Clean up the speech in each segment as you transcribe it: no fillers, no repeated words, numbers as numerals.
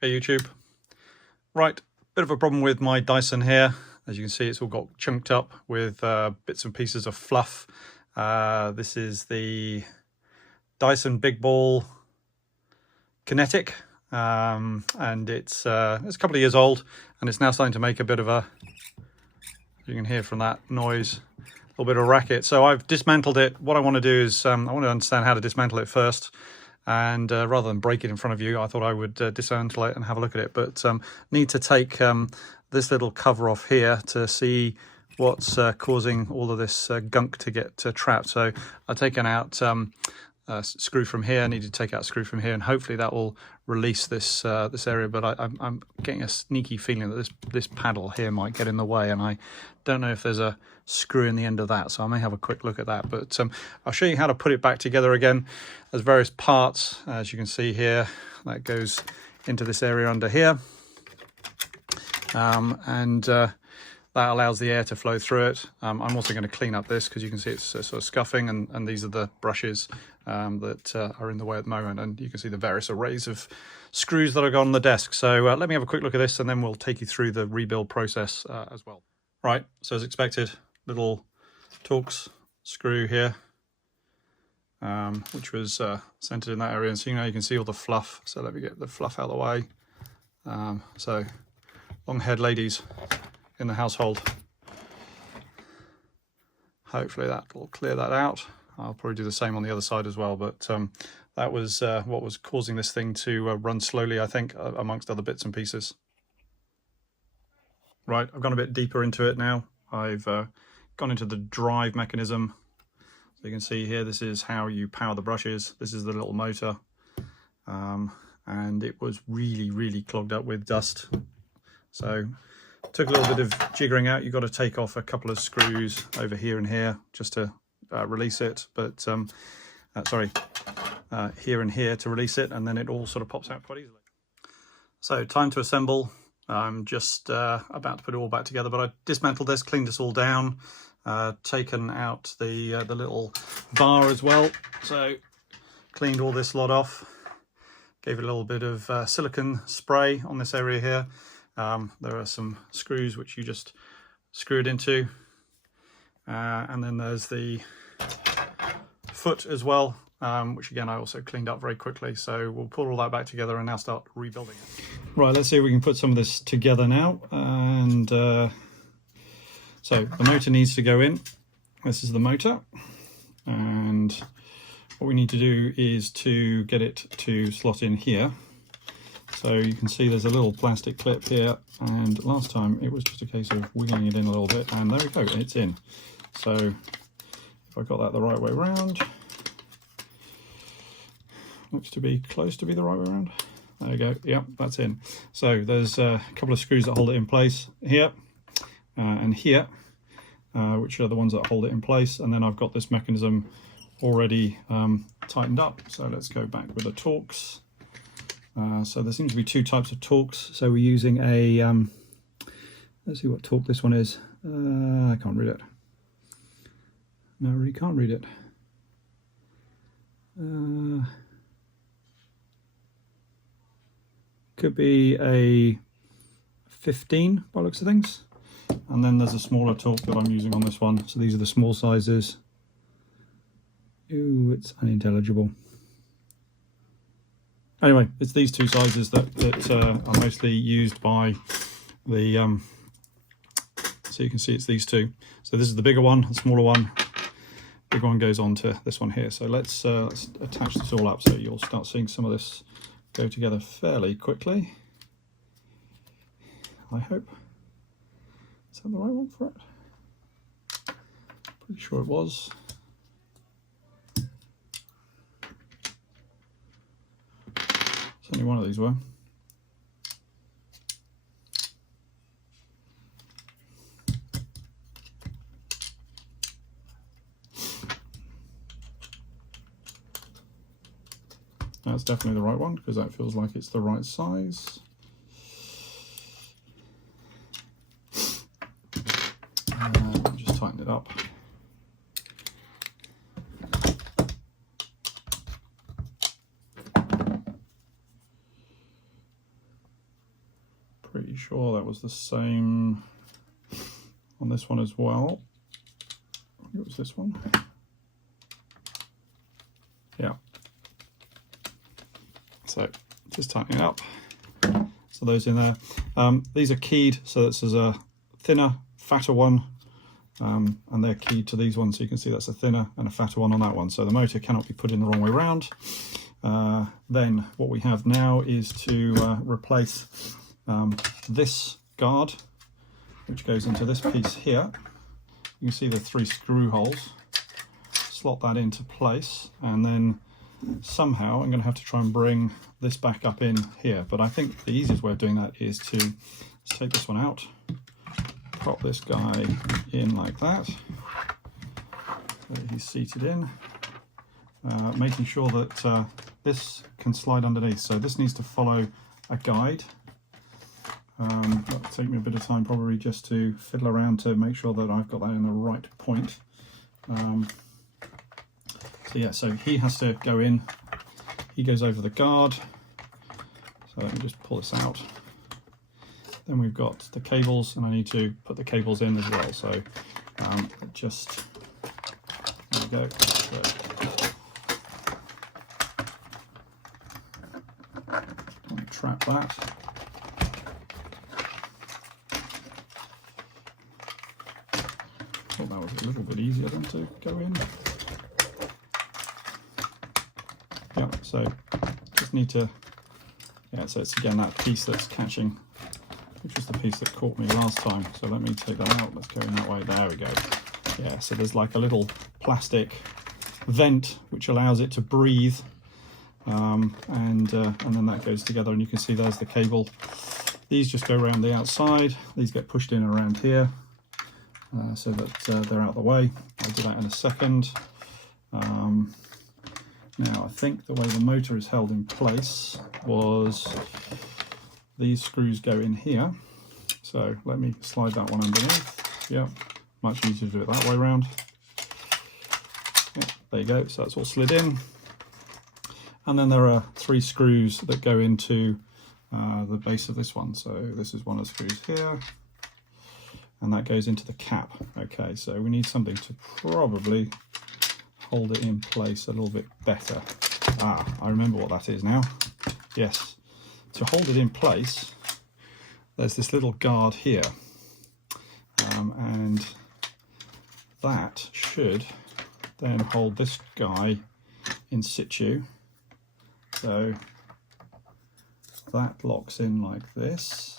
Hey YouTube. Right, bit of a problem with my Dyson here. As you can see, it's all got chunked up with bits and pieces of fluff. This is the Dyson Big Ball Cinetic, and it's a couple of years old, and it's now starting to make a bit of a, you can hear from that noise, a little bit of racket. So I've dismantled it. What I want to do is I want to understand how to dismantle it first. And rather than break it in front of you, I thought I would dismantle it and have a look at it. But need to take this little cover off here to see what's causing all of this gunk to get trapped. So I've taken out a screw from here. I need to take out a screw from here, and hopefully that will release this this area. But I'm getting a sneaky feeling that this paddle here might get in the way, and I don't know if there's a screw in the end of that, so I may have a quick look at that. But I'll show you how to put it back together again. There's various parts, as you can see here, that goes into this area under here, and that allows the air to flow through it. I'm also going to clean up this because you can see it's sort of scuffing, and these are the brushes that are in the way at the moment, and you can see the various arrays of screws that are on the desk. So let me have a quick look at this, and then we'll take you through the rebuild process as well. Right, so as expected, little Torx screw here, which was centered in that area, and so you can see all the fluff. So let me get the fluff out of the way. So long-haired ladies in the household, hopefully that will clear that out. I'll probably do the same on the other side as well, but that was what was causing this thing to run slowly, I think, amongst other bits and pieces. Right, I've gone a bit deeper into it now. I've gone into the drive mechanism. So you can see here, this is how you power the brushes. This is the little motor. And it was really clogged up with dust. So took a little bit of jiggering out. You've got to take off a couple of screws over here and here just to release it. But here and here to release it, and then it all sort of pops out quite easily. So time to assemble. I'm just about to put it all back together, but I dismantled this, cleaned this all down, taken out the little bar as well. So cleaned all this lot off, gave it a little bit of silicone spray on this area here. There are some screws which you just screw it into, and then there's the foot as well, which again I also cleaned up very quickly. So we'll pull all that back together and now start rebuilding it. Right, let's see if we can put some of this together now. And so the motor needs to go in. This is the motor, and what we need to do is to get it to slot in here. So you can see there's a little plastic clip here, and last time it was just a case of wiggling it in a little bit, and there we go, it's in. So if I got that the right way around, looks to be close to be the right way around. There we go, yep, that's in. So there's a couple of screws that hold it in place here and here, which are the ones that hold it in place, and then I've got this mechanism already tightened up. So let's go back with the Torx. So there seems to be two types of Torx. So we're using a, let's see what torque this one is. I can't read it. No, I really can't read it. Could be a 15 by looks of things. And then there's a smaller torque that I'm using on this one. So these are the small sizes. Ooh, it's unintelligible. Anyway, it's these two sizes that are mostly used by the, so you can see it's these two. So this is the bigger one, the smaller one. Big one goes on to this one here. So let's attach this all up so you'll start seeing some of this go together fairly quickly, I hope. Is that the right one for it? Pretty sure it was. Only one of these were. That's definitely the right one because that feels like it's the right size. Just tighten it up. pretty sure that was the same on this one as well. It was this one. Yeah. So just tightening it up. So those in there. These are keyed, so this is a thinner, fatter one, and they're keyed to these ones. So you can see that's a thinner and a fatter one on that one. So the motor cannot be put in the wrong way around. Then what we have now is to replace this guard, which goes into this piece here. You can see the 3 screw holes. Slot that into place, and then somehow I'm going to have to try and bring this back up in here. But I think the easiest way of doing that is to take this one out, prop this guy in like that, so he's seated in, making sure that this can slide underneath. So this needs to follow a guide. That'll take me a bit of time probably just to fiddle around to make sure that I've got that in the right point. So yeah, so he has to go in, he goes over the guard. So let me just pull this out. Then we've got the cables, and I need to put the cables in as well. So just, there we go. So, trap that. Thought that was a little bit easier than to go in. Yeah, so just need to, yeah, so it's again that piece that's catching, which was the piece that caught me last time. So let me take that out, let's go in that way, there we go. Yeah, so there's like a little plastic vent which allows it to breathe, and then that goes together, and you can see there's the cable. These just go around the outside, these get pushed in around here, so that they're out of the way. I'll do that in a second. Now I think the way the motor is held in place was these screws go in here. So let me slide that one underneath. Yeah, much easier to do it that way around. Yeah, there you go, so that's all slid in. And then there are 3 screws that go into the base of this one. So this is one of the screws here, and that goes into the cap. Okay, so we need something to probably hold it in place a little bit better. Ah, I remember what that is now. Yes, to hold it in place, there's this little guard here, and that should then hold this guy in situ. So that locks in like this.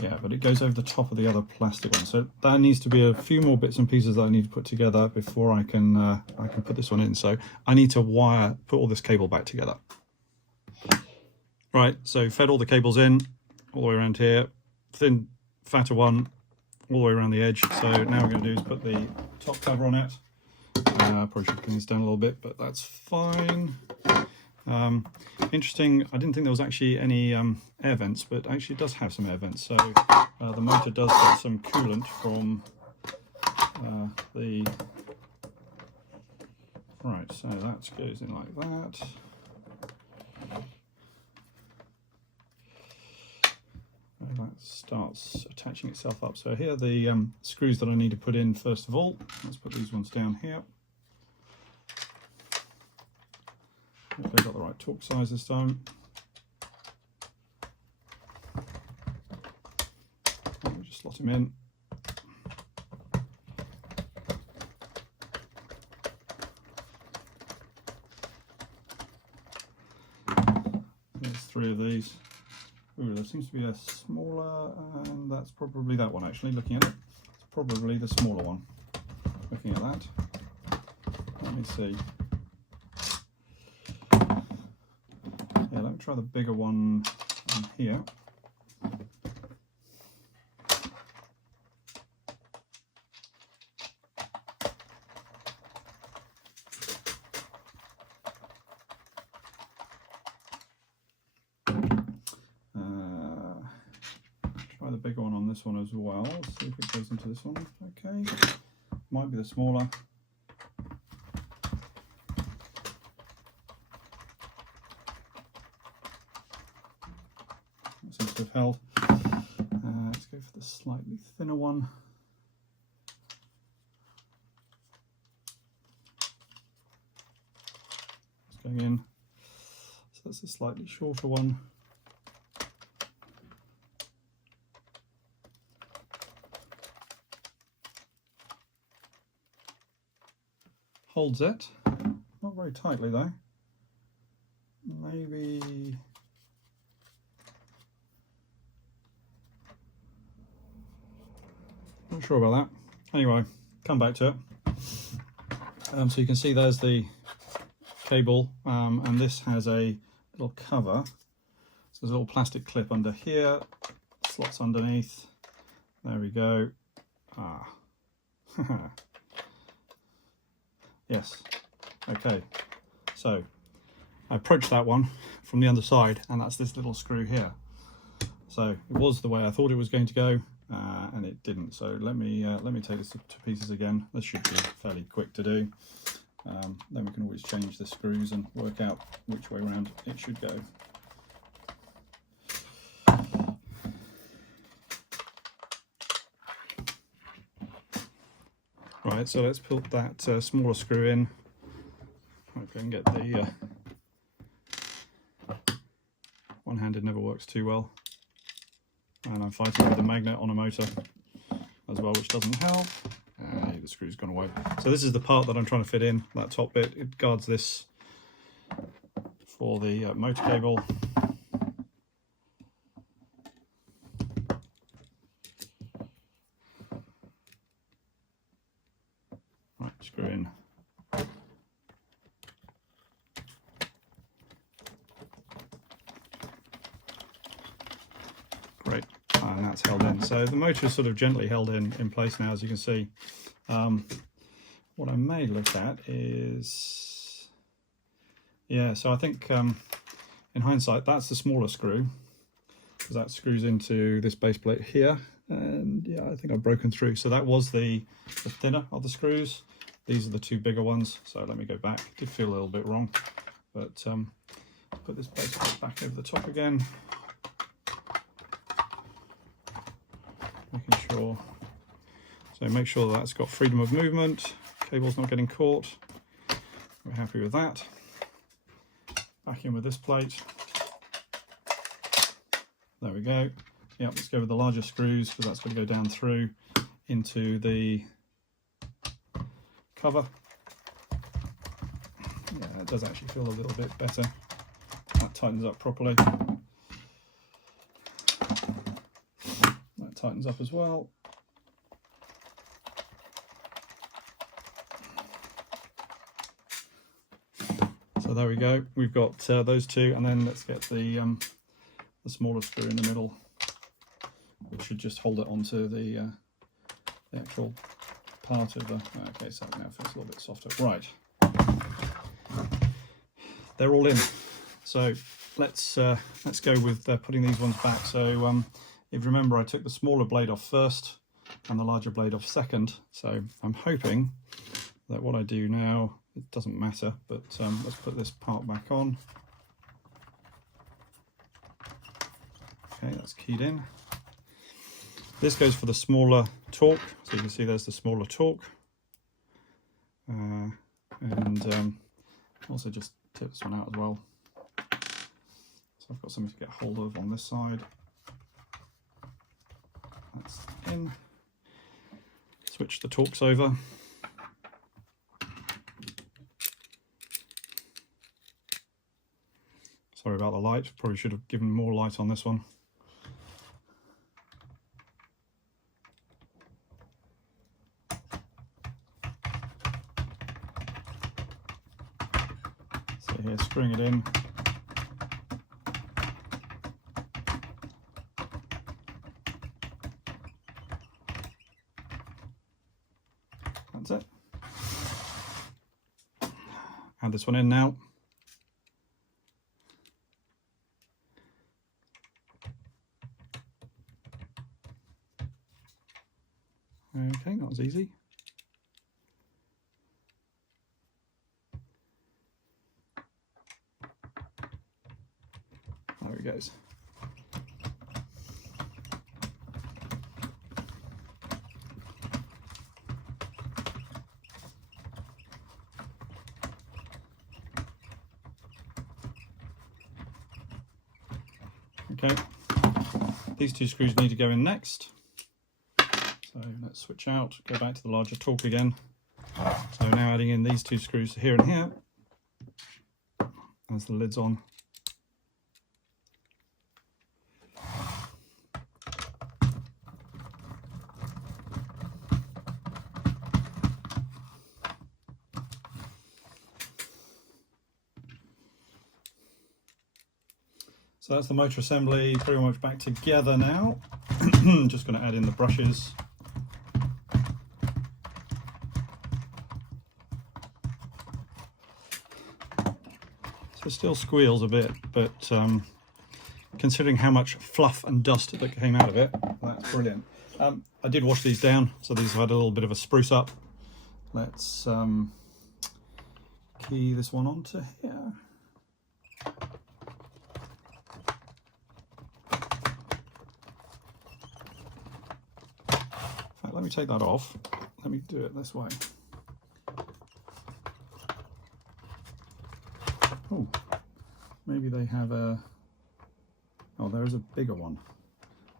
Yeah, but it goes over the top of the other plastic one. So there needs to be a few more bits and pieces that I need to put together before I can put this one in. So I need to put all this cable back together. Right, so fed all the cables in, all the way around here. Thin, fatter one, all the way around the edge. So now we're going to do is put the top cover on it. Probably should bring this down a little bit, but that's fine. Interesting, I didn't think there was actually any air vents, but actually it does have some air vents. So the motor does get some coolant from the... Right, so that goes in like that. That starts attaching itself up. So here are the screws that I need to put in first of all. Let's put these ones down here. Hopefully I've got the right torque size this time. Let me just slot them in. There's 3 of these. Ooh, there seems to be a smaller, and that's probably that one actually, looking at it. It's probably the smaller one, looking at that. Let me see. Yeah, let me try the bigger one in here. Try the bigger one on this one as well. See if it goes into this one. Okay, might be the smaller. That seems to have held. Let's go for the slightly thinner one. It's going in. So that's a slightly shorter one. Holds it, not very tightly though. Maybe not sure about that. Anyway, come back to it. So you can see there's the cable, and this has a little cover. So there's a little plastic clip under here, slots underneath. There we go. Ah. Yes. Okay. So I approached that one from the underside, and that's this little screw here. So it was the way I thought it was going to go, and it didn't. So let me take this to pieces again. This should be fairly quick to do. Then we can always change the screws and work out which way around it should go. Right, so let's put that smaller screw in. Okay, and get the one-handed never works too well, and I'm fighting with the magnet on a motor as well, which doesn't help. The screw's gone away. So this is the part that I'm trying to fit in, that top bit. It guards this for the motor cable. Right, screw in. Great, and that's held in. So the motor is sort of gently held in place now, as you can see. What I may look at is, yeah, so I think in hindsight that's the smaller screw, because that screws into this base plate here, and yeah, I think I've broken through. So that was the thinner of the screws. These are the two bigger ones. So let me go back. It did feel a little bit wrong, but put this base plate back over the top again, making sure. So make sure that's got freedom of movement, cable's not getting caught. We're happy with that. Back in with this plate. There we go. Yep, let's go with the larger screws, because that's going to go down through into the cover. Yeah, it does actually feel a little bit better. That tightens up properly. That tightens up as well. So there we go, we've got those two, and then let's get the smaller screw in the middle, which should just hold it onto the actual part of the, okay, so now it feels a little bit softer. Right, they're all in. So let's go with putting these ones back. So if you remember, I took the smaller blade off first and the larger blade off second. So I'm hoping that what I do now, it doesn't matter, but let's put this part back on. Okay, that's keyed in. This goes for the smaller torque, so you can see there's the smaller torque. And also just tip this one out as well. So I've got something to get hold of on this side. That's in. Switch the torques over. Sorry about the light, probably should have given more light on this one. So here, screwing it in. That's it. Add this one in now. Okay, that was easy. There it goes. Okay, these two screws need to go in next. So let's switch out, go back to the larger torque again. So now adding in these two screws here and here as the lid's on. So that's the motor assembly pretty much back together now. Just going to add in the brushes. So it still squeals a bit, but considering how much fluff and dust that came out of it, that's brilliant. I did wash these down, so these have had a little bit of a spruce up. Let's key this one onto here. Let me take that off. Let me do it this way. Oh, maybe they have a... Oh, there is a bigger one.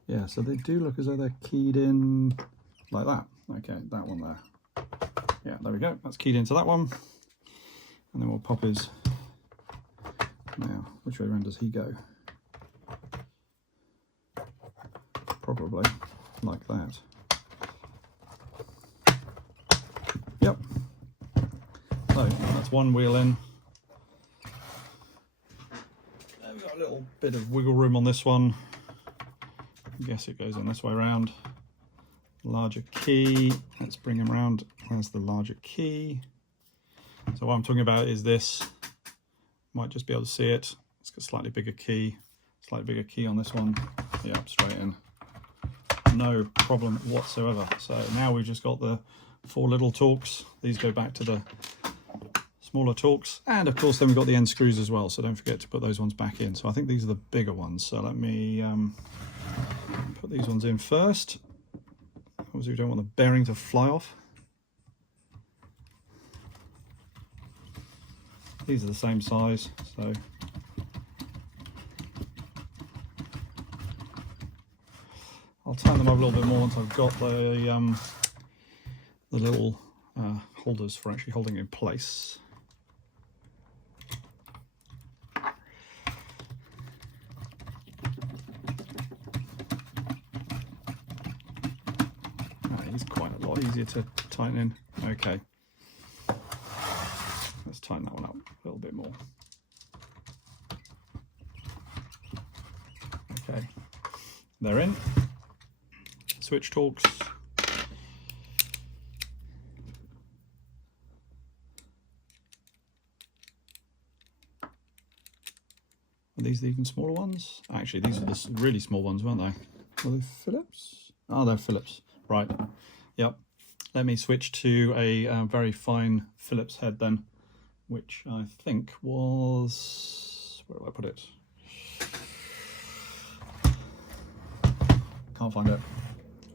Yeah, so they do look as though they're keyed in like that. Okay, that one there. Yeah, there we go. That's keyed into that one. And then we'll pop his... Now, which way around does he go? Probably like that. Yep. So that's one wheel in. We've got a little bit of wiggle room on this one. I guess it goes in this way around. Larger key. Let's bring him around. There's the larger key. So what I'm talking about is this. Might just be able to see it. It's got a slightly bigger key. Slightly bigger key on this one. Yep, straight in. No problem whatsoever. So now we've just got the 4 little torques. These go back to the smaller torques, and of course then we've got the end screws as well, so don't forget to put those ones back in. So I think these are the bigger ones, so let me put these ones in first. Obviously we don't want the bearing to fly off. These are the same size, so I'll tighten them up a little bit more once I've got the little holders for actually holding it in place. He's quite a lot easier to tighten in. Okay, let's tighten that one up a little bit more. Okay, they're in. Switch torques. Are these the even smaller ones? Actually, these are the really small ones, weren't they? Are they Phillips? Oh, they're Phillips. Right. Yep. Let me switch to a very fine Phillips head then, which I think was... Where do I put it? Can't find it.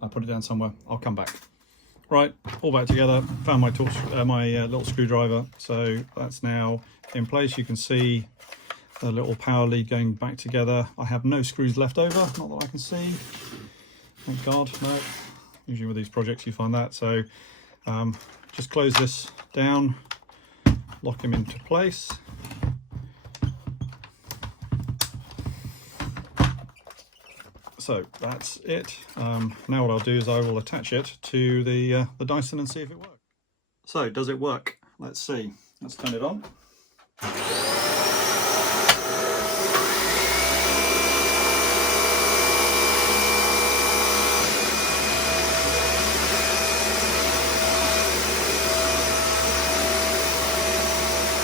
I put it down somewhere. I'll come back. Right, all back together. Found my torch, my little screwdriver. So that's now in place. You can see the little power lead going back together. I have no screws left over, not that I can see. Thank God, no. Usually with these projects you find that. So just close this down, lock him into place. So that's it. Now what I'll do is I will attach it to the Dyson and see if it works. So does it work? Let's see. Let's turn it on.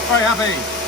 Very happy.